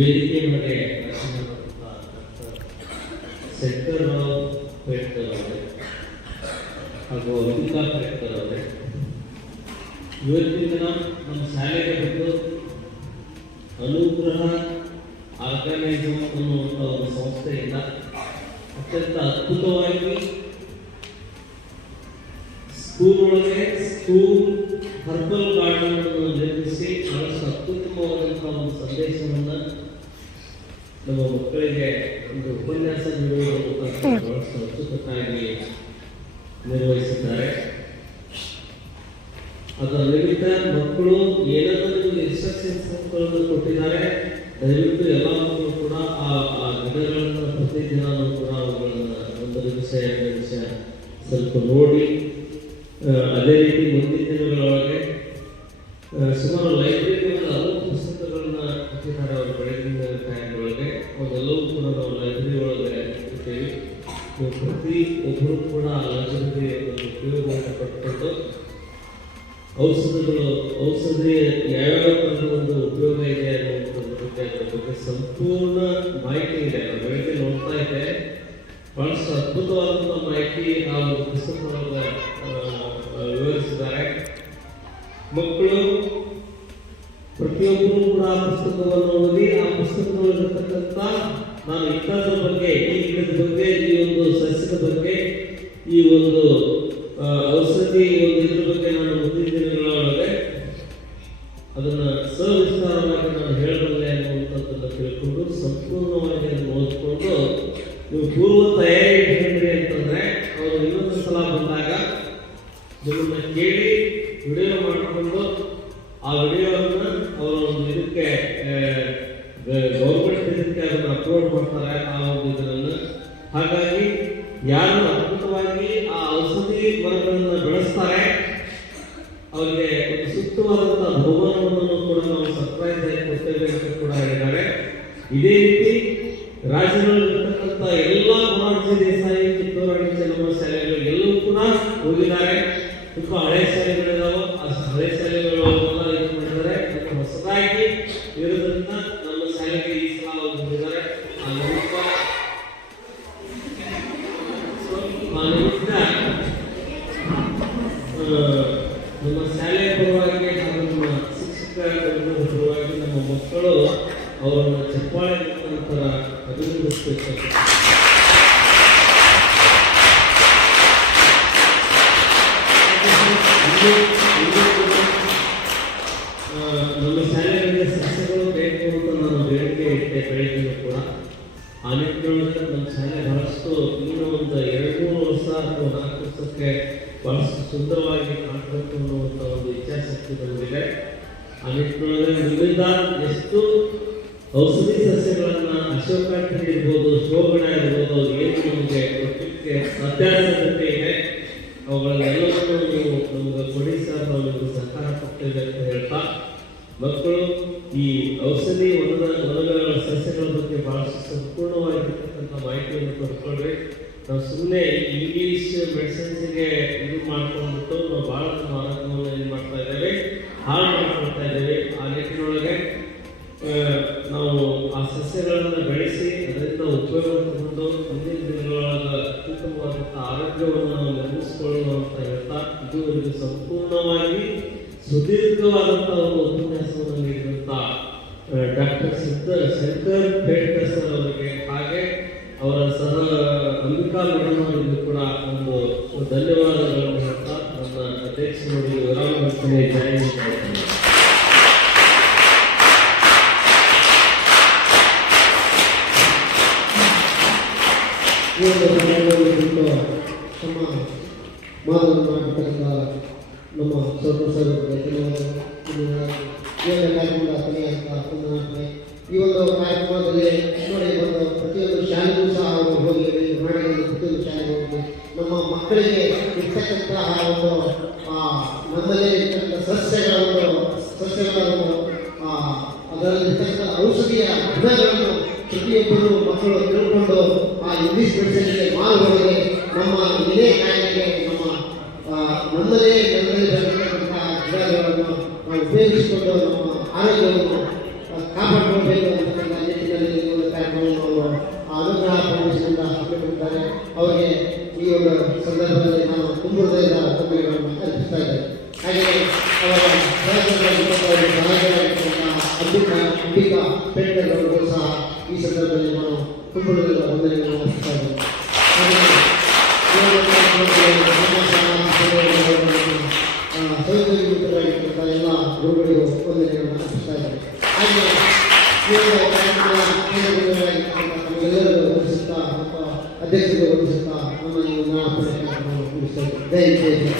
ವೇದಿಕೆ ಮೇಲೆ ಸೆಂಟರ್ ಪೇಟ್ಕರ್ ಅವರೇ ಹಾಗೂ ಅಂಬಿಕಾ ಪೇಟ್ಕರ್ ಅವರೇ, ಇವತ್ತಿನ ದಿನ ನಮ್ಮ ಶಾಲೆಗೆ ಬಂದು ಅನುಗ್ರಹ ಆರ್ಗನೈಸಮ್ ಅನ್ನುವಂಥ ಒಂದು ಸಂಸ್ಥೆಯಿಂದ ಅತ್ಯಂತ ಅದ್ಭುತವಾಗಿ ಸ್ಕೂಲ್ ಒಳಗೆ ಸ್ಕೂಲ್ ಹರ್ಬಲ್ ಗಾರ್ಡನ್ ಅನ್ನು ನಿರ್ಮಿಸಿ ಬಹಳಷ್ಟು ಅತ್ಯುತ್ತಮವಾದಂತಹ ಒಂದು ಸಂದೇಶವನ್ನು ನಮ್ಮ ಮಕ್ಕಳಿಗೆ ಒಂದು ಉಪನ್ಯಾಸ ನೀಡುವ ಮುಖಾಂತರ ಬಹಳಷ್ಟು ಅಚ್ಚುಕಟ್ಟಾಗಿ ನಿರ್ವಹಿಸಿದ್ದಾರೆ. ಅದರ ನಿಮಿತ್ತ ಮಕ್ಕಳು ಏನಾದರೂ ಇನ್ಸ್ಟ್ರಕ್ಷನ್ಸ್ಗಳನ್ನು ಕೊಟ್ಟಿದ್ದಾರೆ, ದಯವಿಟ್ಟು ಎಲ್ಲ ಮಕ್ಕಳು ಕೂಡ ಆ ಗಿಡಗಳನ್ನು ಪ್ರತಿದಿನವೂ ಕೂಡ ಅವುಗಳನ್ನು ಒಂದು ನಿಮಿಷ 2 ನಿಮಿಷ ಸ್ವಲ್ಪ ನೋಡಿ, ಅದೇ ರೀತಿ ಮುಂದಿನ ದಿನಗಳೊಳಗೆ ಸುಮಾರು ಲೈಬ್ರರಿಗಳ ಹಲವು ಪುಸ್ತಕಗಳನ್ನ ಕೊಟ್ಟಿದ್ದಾರೆ. ಅವರು ಬೆಳಗಿನ ಟೈಮ್ಗಳೊಳಗೆ ಅವೆಲ್ಲವೂ ಕೂಡ ನಾವು ಲೈಬ್ರರಿ ಒಳಗೆ ಇರ್ತೀವಿ. ಪ್ರತಿ ಒಬ್ಬರು ಕೂಡ ಲೈಬ್ರರಿ ಉಪಯೋಗವನ್ನು ಪಡ್ಕೊಂಡು ಔಷಧಿ ಯಾವ್ಯಾವ ಥರದ ಒಂದು ಉಪಯೋಗ ಇದೆ ಅನ್ನುವಂಥದ್ರ ಬಗ್ಗೆ ಸಂಪೂರ್ಣ ಮಾಹಿತಿ ಇದೆ. ಬೆಳಗ್ಗೆ ನೋಡ್ತಾ ಇದೆ, ಬಹಳಷ್ಟು ಅದ್ಭುತವಾದಂಥ ಮಾಹಿತಿ ಆ ಒಂದು ಪುಸ್ತಕದೊಳಗೆ ವಿವರಿಸಿದ್ದಾರೆ. ಮಕ್ಕಳು ಪ್ರತಿಯೊಬ್ಬರು ಕೂಡ ಆ ಪುಸ್ತಕವನ್ನು ಓದಿ ಆ ಪುಸ್ತಕದಲ್ಲಿರತಕ್ಕಂಥ ನಾನು ಇಂಥದ್ರ ಬಗ್ಗೆ, ಈ ಗಿಡದ ಬಗ್ಗೆ, ಈ ಒಂದು ಸಸ್ಯದ ಬಗ್ಗೆ, ಈ ಒಂದು ಔಷಧಿ ಒಂದು ಇದ್ರ ಬಗ್ಗೆ ನಾನು ಮುಂದಿನ ದಿನಗಳೊಳಗೆ ಅದನ್ನು ಸವಿಸ್ತಾರವಾಗಿ ನಾನು ಹೇಳಬಲ್ಲೆ ಅನ್ನುವಂಥದ್ದನ್ನು ತಿಳ್ಕೊಂಡು ಸಂಪೂರ್ಣವಾಗಿ ಅದನ್ನು ಓದ್ಕೊಂಡು ನೀವು ಪೂರ್ವ ತಯಾರಿ ಇಟ್ಕೊಂಡ್ರಿ ಅಂತಂದ್ರೆ ಅವರು ಇನ್ನೊಂದು ಸಲ ಬಂದಾಗ ನಿಮ್ಮನ್ನ ಕೇಳಿ ವಿಡಿಯೋ ಮಾಡಿಕೊಂಡು ಆ ವಿಡಿಯೋವನ್ನು ಅವರು ಒಂದು ಇದಕ್ಕೆ ಗೌರ್ಮೆಂಟ್ ಇದಕ್ಕೆ ಅದನ್ನು ಅಪ್ಲೋಡ್ ಮಾಡ್ತಾರೆ ಆ ಒಂದು ಇದನ್ನು. ಹಾಗಾಗಿ ಯಾರು ಅದ್ಭುತವಾಗಿ ಆ ಔಷಧಿ ಮರಗಳನ್ನು ಬೆಳೆಸ್ತಾರೆ ಅವರಿಗೆ ಒಂದು ಸೂಕ್ತವಾದಂತಹ ಬಹುಮಾನವನ್ನು ಕೂಡ ನಾವು ಸರ್ಪ್ರೈಸ್ ಆಗಿ ಕೊಡ್ತೇವೆ ಅಂತ ಕೂಡ ಹೇಳಿದ್ದಾರೆ. ಇದೇ ರೀತಿ ರಾಜ್ಯದಲ್ಲಿರ್ತಕ್ಕಂಥ ಎಲ್ಲ ಮೊರಾರ್ಜಿ ದೇಸಾಯಿ, ಕಿತ್ತೂರಾಣಿ ಚೆನ್ನಮ್ಮ ಶಾಲೆಗಳು ಎಲ್ಲವೂ ಕೂಡ ಹೋಗಿದ್ದಾರೆ. ತುಂಬ ಹಳೆ ಶಾಲೆಗಳಿದಾವೆ, ಆ ಹಳೆ ಶಾಲೆಗಳೆಲ್ಲ ಇದು ಮಾಡಿದ್ದಾರೆ. ಮತ್ತು ಹೊಸದಾಗಿ ಇರೋದ್ರಿಂದ ನಮ್ಮ ಶಾಲೆಗೆ ಈ ಸಲ ಹೋಗಿದ್ದಾರೆ. ಆ ನಿಮಿತ್ತ ನಮ್ಮ ಶಾಲೆಯ ಪರವಾಗಿ ಹಾಗೂ ನಮ್ಮ ಶಿಕ್ಷಕರ ಪರವಾಗಿ ನಮ್ಮ ಮಕ್ಕಳು ಅವರನ್ನು ಚಪ್ಪಾಳೆ ಮುಖಾಂತರ ಅಭಿನಂದಿಸಬೇಕು. ನಮ್ಮ ಶಾಲೆಗಳಿಗೆ ಸಸ್ಯಗಳು ಬೇಕು ಅಂತ ನಾನು ಬೇಡಿಕೆ ಇಟ್ಟೆ ಬೆಳಗ್ಗೆ ಕೂಡ. ಆ ನಿಟ್ಟಿನೊಳಗೆ ನಮ್ಮ ಶಾಲೆ ಬಹಳಷ್ಟು ಇನ್ನೂ ಒಂದು 2-3 ವರ್ಷ ಅಥವಾ 4 ವರ್ಷಕ್ಕೆ ಬಹಳಷ್ಟು ಸುಂದರವಾಗಿ ಕಾಣಬೇಕು ಅನ್ನುವಂಥ ಒಂದು ಇಚ್ಛಾಶಕ್ತಿ ನಮಗಿದೆ. ಆ ನಿಟ್ಟಿನೊಳಗೆ ನಿಮ್ಮಿಂದ ಎಷ್ಟು ಔಷಧಿ ಸಸ್ಯಗಳನ್ನು ಅಶೋಕ ಟ್ರೀ ಇರ್ಬೋದು, ಶೋಗಣ ಇರ್ಬೋದು, ಏನು ನಮಗೆ ಕೊಟ್ಟಕ್ಕೆ ಸಾಧ್ಯಾಸಾಧ್ಯತೆ ಇದೆ ಅವುಗಳನ್ನೆಲ್ಲವನ್ನು ನೀವು ನಮಗೆ ಕೊಡಿ ಸರ್, ನಾವು ನಿಮಗೆ ಸಹಕಾರ ಕೊಡ್ತೇವೆ ಅಂತ ಹೇಳ್ತಾ, ಮಕ್ಕಳು ಈ ಔಷಧಿ ವನಗಳ ಸಸ್ಯಗಳ ಬಗ್ಗೆ ಬಹಳಷ್ಟು ಸಂಪೂರ್ಣವಾಗಿರ್ತಕ್ಕಂಥ ಮಾಹಿತಿಯನ್ನು ಪಡ್ಕೊಳ್ರಿ. ನಾವು ಸುಮ್ಮನೆ ಇಂಗ್ಲೀಷ್ ಮೆಡಿಸಿನ್ಸ್ಗೆ ಇದು ಮಾಡ್ಕೊಂಡ್ಬಿಟ್ಟು ನಾವು ಭಾಳ ನಮ್ಮ ಆರೋಗ್ಯವನ್ನು ಇದು ಮಾಡ್ತಾ ಇದ್ದೇವೆ, ಹಾಳು ಮಾಡ್ಕೊಳ್ತಾ ಇದ್ದೇವೆ. ಆ ನಿಟ್ಟಿನೊಳಗೆ ನಾವು ಆ ಸಸ್ಯಗಳನ್ನು ಬೆಳೆಸಿ ಅದರಿಂದ ಉಪಯೋಗ ತಗೊಂಡು ಮುಂದಿನ ದಿನಗಳೊಳಗೆ ಅತ್ಯುತ್ತಮವಾದಂಥ ಆರೋಗ್ಯವನ್ನು ನಾವು ನಿರ್ಮಿಸಿಕೊಳ್ಳೋಣ ಅಂತ ಹೇಳ್ತಾ, ಇದುವರೆಗೂ ಸಂಪೂರ್ಣವಾಗಿ ಸುದೀರ್ಘವಾದಂಥ ಒಂದು ಉಪನ್ಯಾಸವನ್ನು ನೀಡಿದಂಥ ಡಾಕ್ಟರ್ ಶಂಕರ್ ಪೇಟ್ಕರ್ ಸರ್ ಅವರಿಗೆ ಹಾಗೆ ಅವರ ಸಹ ಅಂಬಿಕಾ ಮೇಡಮ್ ಅವರಿಗೂ ಕೂಡ ಒಂದು ಧನ್ಯವಾದಗಳನ್ನು ಹೇಳ್ತಾ ನನ್ನ ಅಧ್ಯಕ್ಷರಿಗೆ ವಿರಾಮ ಮಾಡ್ತೀನಿ. ಜಯ ಹಿಂದ್. ತಮ್ಮ ಮಾತನ್ನು ಮಾಡಿರ್ತಕ್ಕಂಥ ನಮ್ಮ ಸರ್ ಈ ಒಂದು ಕಾರ್ಯಕ್ರಮದಲ್ಲಿ ನೋಡಿ ಬಂದು ಪ್ರತಿಯೊಂದು ಶಾಲೆಗೂ ಸಹ ಅವರು ಹೋಗಿ ಮಾಡಿ ಪ್ರತಿಯೊಂದು ಶಾಲೆಗೆ ಹೋಗಿ ನಮ್ಮ ಮಕ್ಕಳಿಗೆ ಇರ್ತಕ್ಕಂತಹ ಒಂದು ನಮ್ಮಲ್ಲೇ ಇರ್ತಕ್ಕಂಥ ಸಸ್ಯಗಳನ್ನು ಅದರಲ್ಲಿರ್ತಕ್ಕಂಥ ಔಷಧಿಯ ಗುಣಗಳನ್ನು ಪ್ರತಿಯೊಬ್ಬರು ಮಕ್ಕಳು ತಿಳ್ಕೊಂಡು ಆ ಇಂಗ್ಲೀಷ್ ಮೆಡಿಸಿನ್ಗೆ ಮಾರುವವರಿಗೆ ನಮ್ಮ ಇದೇ ಕಾಯಿಲೆಗೆ ನಮ್ಮದೇ ಬರತಕ್ಕಂತಹ ಗಿಡಗಳನ್ನು ನಾವು ಉಪಯೋಗಿಸಿಕೊಂಡು ನಮ್ಮ ಆರೋಗ್ಯವನ್ನು ಕಾಪಾಡಿಕೊಳ್ಬೇಕು ಅಂತಕ್ಕಂಥ ನಿಟ್ಟಿನಲ್ಲಿ ಈ ಒಂದು ಕಾರ್ಯಕ್ರಮವನ್ನು ಅವರು ಅನುಗ್ರಹ ಫೌಂಡೇಶನ್ನಿಂದ ಹಮ್ಮಿಕೊಂಡಿದ್ದಾರೆ. ಅವರಿಗೆ ಈ ಒಂದು ಸಂದರ್ಭದಲ್ಲಿ ನಾನು ತುಂಬ ಹೃದಯದ ವಂದನೆಗಳನ್ನು ಅರ್ಪಿಸ್ತಾ ಇದ್ದೇನೆ. ಹಾಗೆಯೇ ಅವರ ಸಹಾಯಕರಾಗಿರ್ತಕ್ಕಂಥ ಅಂಬಿಕಾ ಪೇಂಟರ್ಗಳು ಸಹ ಈ ಸಂದರ್ಭದಲ್ಲಿ ನಾನು ತುಂಬ ಹೃದಯದ ವಂದನೆಗಳನ್ನು ಅರ್ಪಿಸ್ತಾ ಇದ್ದೇನೆ. ಸಹೋದ್ಯೋಗಿಗಳಾಗಿರ್ತಕ್ಕಂಥ ಎಲ್ಲ ಗುರುಗಳಿಗೂ ವಂದನೆಗಳನ್ನು ಅರ್ಪಿಸ್ತಾ ಇದ್ದಾರೆ. ಹಾಗೆ ಈ ಒಂದು ಕಾರ್ಯಕ್ರಮದ ಕೇಂದ್ರಗಳಾಗಿರ್ತಕ್ಕಂಥ ತಮಗೆಲ್ಲರಿಗೂ ವಂದಿಸುತ್ತಾ ಮತ್ತು ಅಧ್ಯಕ್ಷರಿಗೆ ವಂದಿಸುತ್ತಾ ನಮ್ಮ ಈ ಕಾರ್ಯಕ್ರಮವನ್ನು ಮುಗಿಸ್ತಾ ಇದ್ದೇನೆ. ಜೈ ಜೈ ಜೈ.